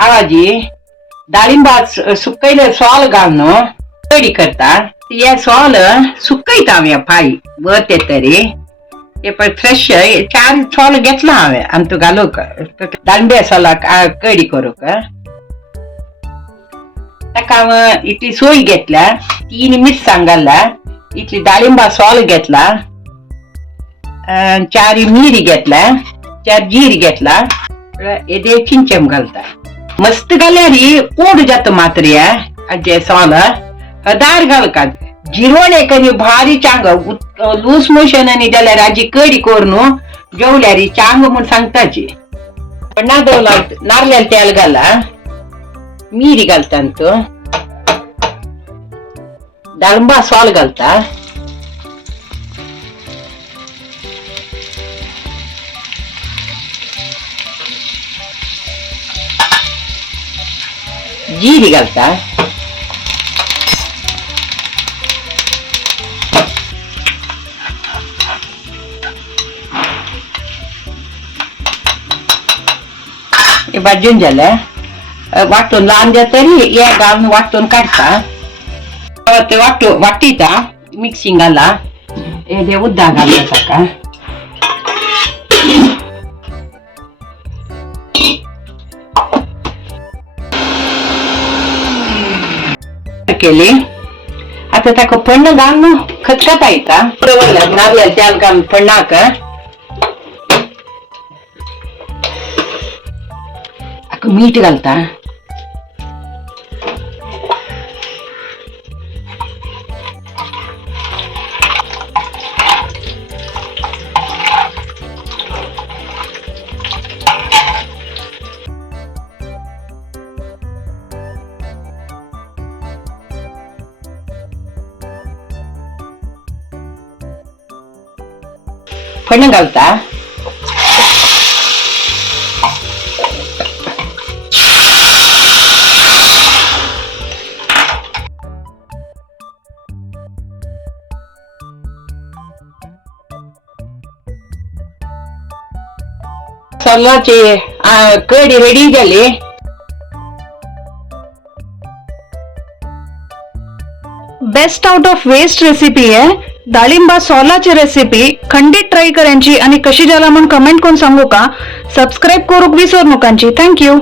आवाजी डाळिंबात सुकयले सोल घालून कडी करता हे सोल सुकयता हांवें पाय वर ते तरी ते पण फ्रेश 4 सोल घेतला हांवें आनी तू घालूक डाळिंब्या सोलाक कडी करूक ताका इतली सोय घेतल्या 3 मिरसांग घालला इतली डाळिंबा सोल घेतला 4 मिरी घेतला 4 जीर घेतला येदे चिंचम घालता मस्त घाल्यारी पोड जात मात्र अजे सोल हदार घालका जिरोणे कधी भारी चांग लूस मोशन आणि जाल्यार आजी कडी करून जेवल्यारी चांग म्हूण सांगताची पण नारळाला तेल घाला मिरी घालता तो डाळिंबा सोल घालता जीरी घालता हे भाजून झालं वाटून लहान तरी हे घालून वाटून काढता ते वाटीता मिक्सिंग घाला हे उद्दा घालता ताका केली आता ताका पण्ण घालून खतखता येता नारळ तेल घालून पण्णाक मीठ घालता पण्ण घालता सोलाची कडी रेडी झाली best out of waste recipe आहे डाळिंबा सोलाची रेसिपी खंडित ट्राय करायची आणि कशी झाला म्हणून कमेंट करून सांगू का सबस्क्राईब करूक विसरू नकांची थँक्यू.